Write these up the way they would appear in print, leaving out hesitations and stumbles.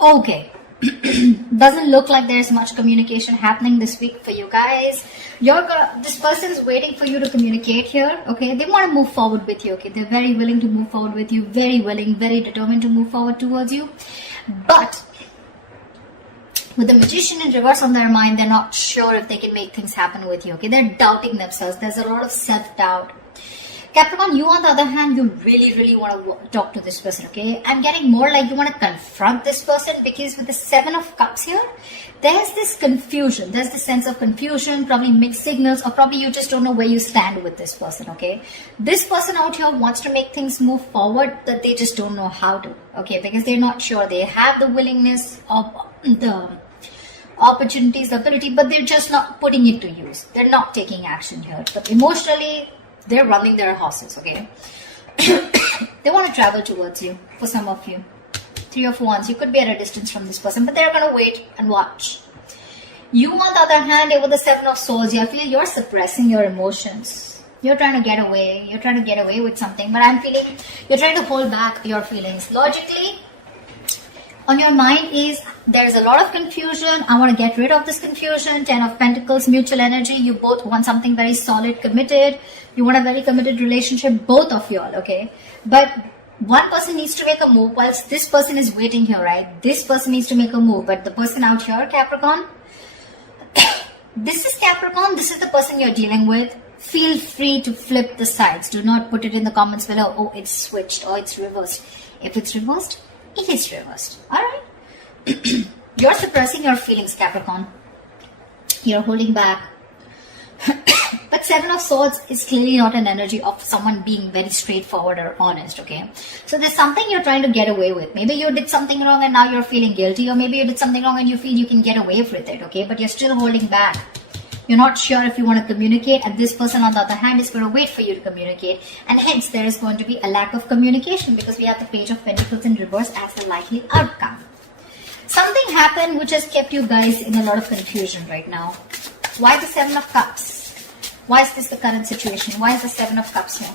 Okay. Doesn't look like there's much communication happening this week for you guys. This person's waiting for you to communicate here. Okay, they want to move forward with you. Okay, they're very willing to move forward with you, very willing, very determined to move forward towards you. But with the Magician in reverse on their mind, they're not sure if they can make things happen with you. Okay, they're doubting themselves. There's a lot of self-doubt. Capricorn, you on the other hand, you really want to talk to this person, okay? I'm getting more like you want to confront this person, because with the 7 of Cups here, there's this confusion. There's this sense of confusion, probably mixed signals, or probably you just don't know where you stand with this person, okay? This person out here wants to make things move forward, but they just don't know how to, okay? Because they're not sure. They have the willingness of the opportunities, the ability, but they're just not putting it to use. They're not taking action here. But emotionally, they're running their horses, okay? They want to travel towards you, for some of you. 3 of Wands, you could be at a distance from this person, but they're going to wait and watch. You, on the other hand, over the 7 of Swords, I feel you're suppressing your emotions. You're trying to get away. You're trying to get away with something, but I'm feeling you're trying to hold back your feelings. Logically, on your mind is there's a lot of confusion. I want to get rid of this confusion. 10 of Pentacles, mutual energy. You both want something very solid, committed. You want a very committed relationship, both of y'all, okay? But one person needs to make a move whilst this person is waiting here, right? This person needs to make a move, but the person out here, Capricorn, this is Capricorn. This is the person you're dealing with. Feel free to flip the sides. Do not put it in the comments below. Oh, it's switched or it's reversed. If it's reversed, it is reversed. Alright? You're suppressing your feelings, Capricorn. You're holding back. But 7 of Swords is clearly not an energy of someone being very straightforward or honest, okay? So there's something you're trying to get away with. Maybe you did something wrong and now you're feeling guilty, or maybe you did something wrong and you feel you can get away with it, okay? But you're still holding back. You're not sure if you want to communicate, and this person on the other hand is going to wait for you to communicate, and hence there is going to be a lack of communication, because we have the Page of Pentacles in reverse as the likely outcome. Something happened which has kept you guys in a lot of confusion right now. Why the 7 of Cups? Why is this the current situation? Why is the 7 of Cups here?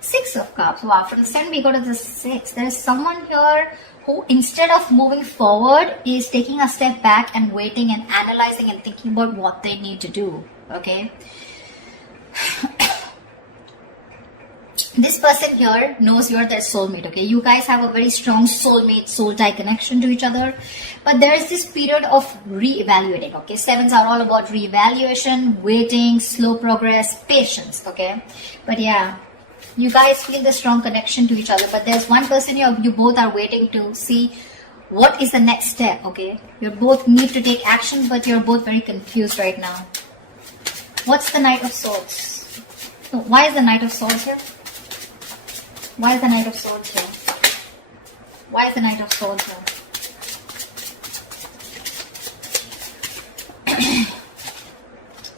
Six of Cups. Wow, from the 7 we go to the 6. There is someone here who, instead of moving forward, is taking a step back and waiting and analyzing and thinking about what they need to do. Okay? This person here knows you're their soulmate, okay? You guys have a very strong soulmate, soul tie connection to each other. But there is this period of re-evaluating, okay? 7s are all about re-evaluation, waiting, slow progress, patience, okay? But yeah, you guys feel the strong connection to each other. But there's one person you both are waiting to see what is the next step, okay? You both need to take action, but you're both very confused right now. What's the Knight of Swords? Oh, why is the Knight of Swords here? Why is the Knight of Swords here? Why is the Knight of Swords here?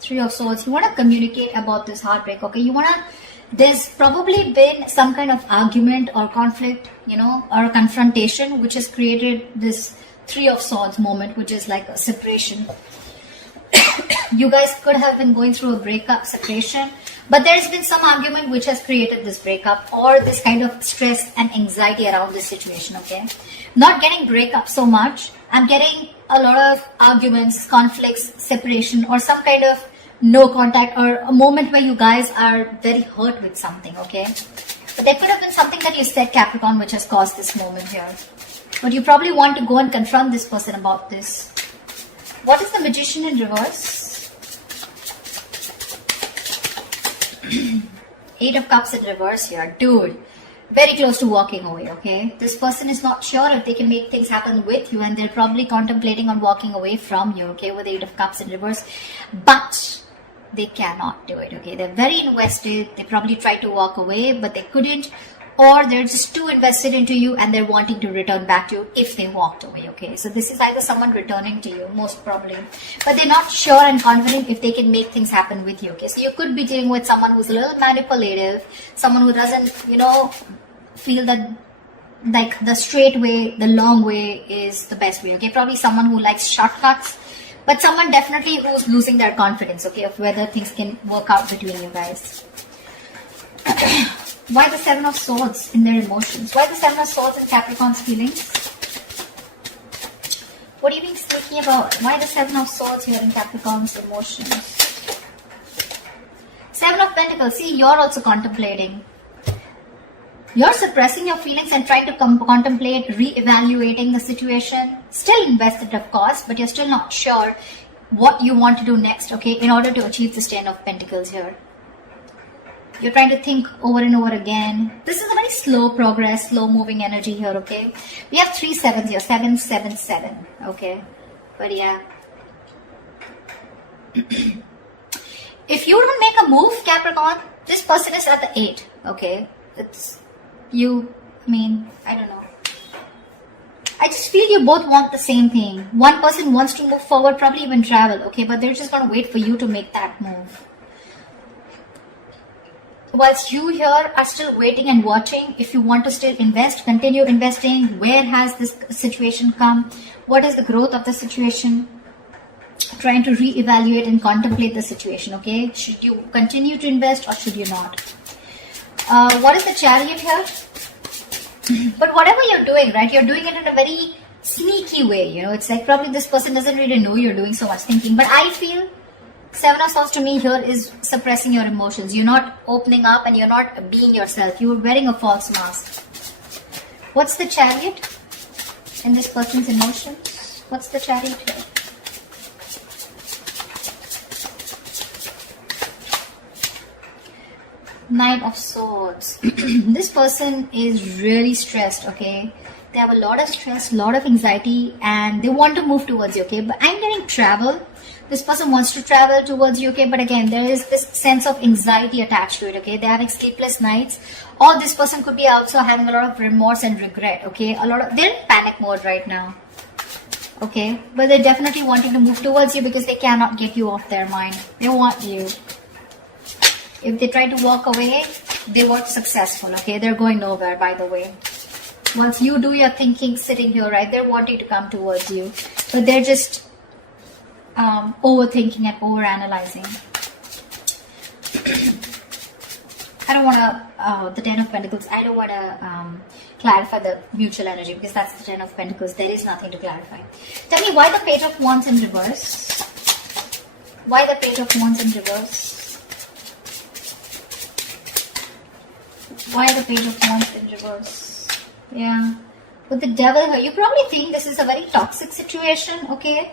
3 of Swords. You want to communicate about this heartbreak, okay? You want to... There's probably been some kind of argument or conflict, you know, or confrontation, which has created this 3 of Swords moment, which is like a separation. You guys could have been going through a breakup, separation, but there's been some argument which has created this breakup or this kind of stress and anxiety around this situation, okay? Not getting breakup so much. I'm getting a lot of arguments, conflicts, separation, or some kind of no contact, or a moment where you guys are very hurt with something, okay? But there could have been something that you said, Capricorn, which has caused this moment here. But you probably want to go and confront this person about this. What is the Magician in reverse? 8 of Cups in reverse here. Dude, very close to walking away, okay? This person is not sure if they can make things happen with you, and they're probably contemplating on walking away from you, okay, with the 8 of Cups in reverse. But they cannot do it, okay? They're very invested. They probably tried to walk away, but they couldn't. Or they're just too invested into you and they're wanting to return back to you if they walked away, okay? So this is either someone returning to you, most probably. But they're not sure and confident if they can make things happen with you, okay? So you could be dealing with someone who's a little manipulative, someone who doesn't, you know, feel that like the straight way, the long way is the best way, okay? Probably someone who likes shortcuts, but someone definitely who's losing their confidence, okay, of whether things can work out between you guys. Why the Seven of Swords in their emotions? Why the Seven of Swords in Capricorn's feelings? What are you being sneaky about? Why the Seven of Swords here in Capricorn's emotions? Seven of Pentacles. See, you're also contemplating. You're suppressing your feelings and trying to contemplate re-evaluating the situation. Still invested, of course, but you're still not sure what you want to do next, okay, in order to achieve this Ten of Pentacles here. You're trying to think over and over again. This is a very slow progress, slow moving energy here, okay? We have 3 sevens here, 7, 7, 7, okay? But yeah. If you don't make a move, Capricorn, this person is at the 8, okay? It's you, I mean, I don't know. I just feel you both want the same thing. One person wants to move forward, probably even travel, okay? But they're just going to wait for you to make that move. Whilst you here are still waiting and watching, if you want to still invest, continue investing. Where has this situation come? What is the growth of the situation? Trying to re-evaluate and contemplate the situation, okay? Should you continue to invest or should you not? What is the Chariot here? But whatever you're doing, right, you're doing it in a very sneaky way, you know. It's like probably this person doesn't really know you're doing so much thinking. But I feel Seven of Swords to me here is suppressing your emotions. You're not opening up and you're not being yourself. You're wearing a false mask. What's the Chariot in this person's emotions? What's the Chariot here? Knight of Swords. This person is really stressed, okay? They have a lot of stress, a lot of anxiety, and they want to move towards you, okay? But I'm getting travel. This person wants to travel towards you, okay? But again, there is this sense of anxiety attached to it, okay? They're having sleepless nights. Or this person could be also having a lot of remorse and regret, okay? They're in panic mode right now, okay? But they're definitely wanting to move towards you because they cannot get you off their mind. They want you. If they try to walk away, they weren't successful, okay? They're going nowhere, by the way. Once you do your thinking sitting here, right, they're wanting to come towards you. But they're just overthinking and overanalyzing. I don't want to, the Ten of Pentacles, I don't want to clarify the mutual energy because that's the Ten of Pentacles. There is nothing to clarify. Tell me why the Page of Wands in reverse? Why the Page of Wands in reverse? Why the Page of Wands in reverse? Yeah. With the Devil here, you probably think this is a very toxic situation, okay?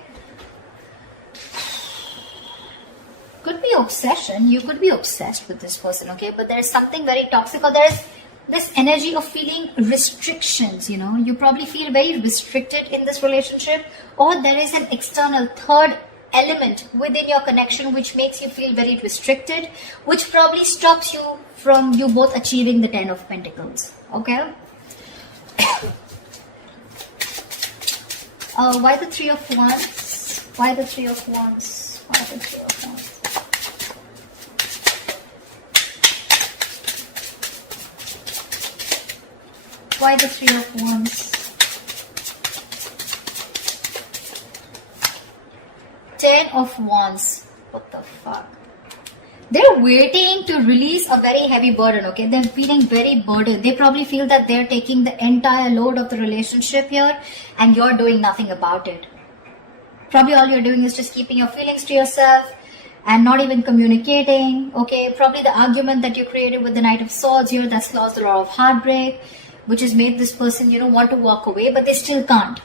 Could be obsession. You could be obsessed with this person, okay? But there is something very toxic, or there is this energy of feeling restrictions, you know? You probably feel very restricted in this relationship, or there is an external third element within your connection which makes you feel very restricted, which probably stops you from you both achieving the Ten of Pentacles, okay? Why the Three of Wands? Why the Three of Wands? Why the Three of Wands? Why the Three of Wands? Ten of Wands. What the fuck? They're waiting to release a very heavy burden, okay? They're feeling very burdened. They probably feel that they're taking the entire load of the relationship here and you're doing nothing about it. Probably all you're doing is just keeping your feelings to yourself and not even communicating, okay? Probably the argument that you created with the Knight of Swords here, that's caused a lot of heartbreak, which has made this person, you know, want to walk away, but they still can't.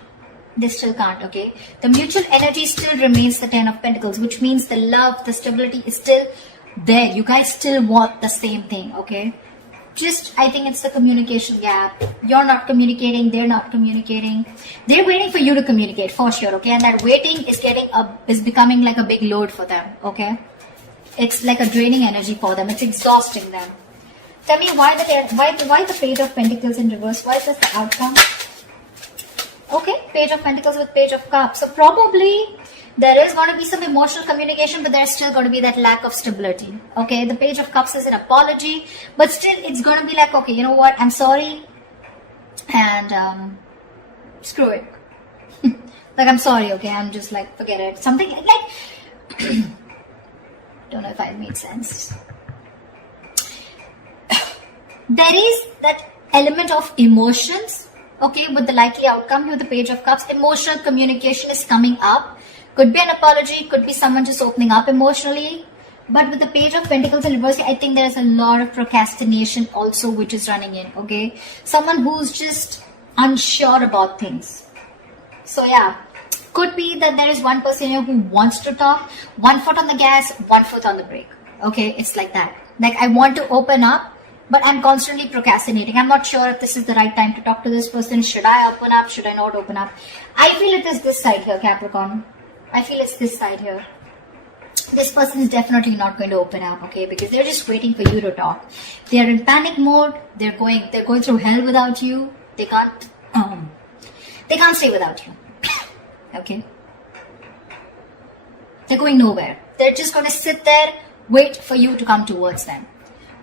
They still can't, okay? The mutual energy still remains the Ten of Pentacles, which means the love, the stability is still there. You guys still want the same thing, okay? Just, I think it's the communication gap. You're not communicating, they're not communicating. They're waiting for you to communicate, for sure, okay? And that waiting is becoming like a big load for them, okay? It's like a draining energy for them. It's exhausting them. Tell me why the Page of Pentacles in reverse? Why is this the outcome? Okay, Page of Pentacles with Page of Cups. So probably there is going to be some emotional communication, but there's still going to be that lack of stability. Okay, the Page of Cups is an apology, but still it's going to be like, okay, you know what, I'm sorry, and screw it. Like, I'm sorry, okay, I'm just like, forget it. Something like, don't know if I made sense. there is that element of emotions, okay, with the likely outcome here, the Page of Cups. Emotional communication is coming up. Could be an apology, could be someone just opening up emotionally. But with the Page of Pentacles in reverse, I think there's a lot of procrastination also which is running in, okay? Someone who's just unsure about things. So yeah, could be that there is one person here who wants to talk, 1 foot on the gas, 1 foot on the brake, okay? It's like that. Like, I want to open up, but I'm constantly procrastinating. I'm not sure if this is the right time to talk to this person. Should I open up? Should I not open up? I feel it is this side here, Capricorn. I feel it's this side here. This person is definitely not going to open up, okay? Because they're just waiting for you to talk. They're in panic mode. They're going through hell without you. They can't stay without you. Okay? They're going nowhere. They're just going to sit there, wait for you to come towards them.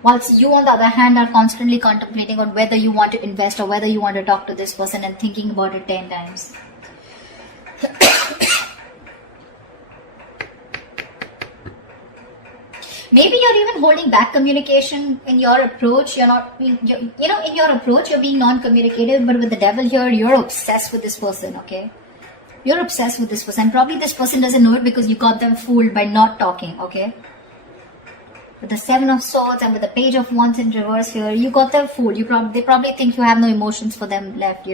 Whilst you, on the other hand, are constantly contemplating on whether you want to invest or whether you want to talk to this person and thinking about it 10 times. Maybe you're even holding back communication in your approach. You're not being, in your approach, you're being non-communicative, but with the devil here, you're obsessed with this person, okay? You're obsessed with this person. Probably this person doesn't know it because you got them fooled by not talking, okay? With the 7 of Swords and with the Page of Wands in reverse here, you got them fooled. They probably think you have no emotions for them left,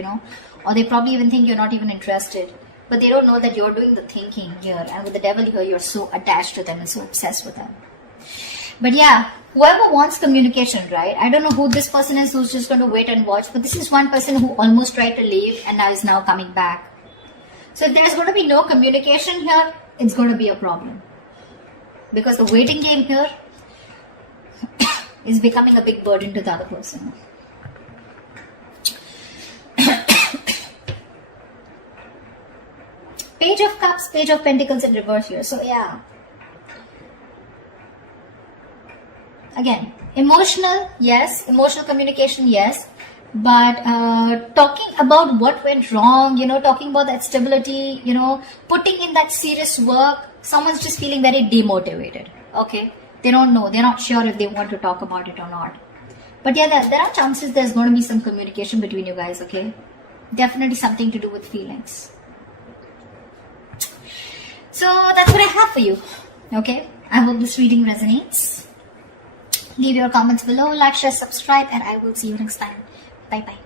or they probably even think you're not even interested. But they don't know that you're doing the thinking here. And with the devil here, you're so attached to them and so obsessed with them. But yeah, whoever wants communication, right? I don't know who this person is who's just going to wait and watch. But this is one person who almost tried to leave and now is now coming back. So if there's going to be no communication here, it's going to be a problem. Because the waiting game here is becoming a big burden to the other person. Page of Cups, Page of Pentacles in reverse here. So yeah. Again, emotional, yes. Emotional communication, yes. But talking about what went wrong, talking about that stability, putting in that serious work, someone's just feeling very demotivated, okay? They don't know. They're not sure if they want to talk about it or not. But yeah, there are chances there's going to be some communication between you guys, okay? Definitely something to do with feelings. So that's what I have for you, okay? I hope this reading resonates. Leave your comments below, like, share, subscribe, and I will see you next time. Bye-bye.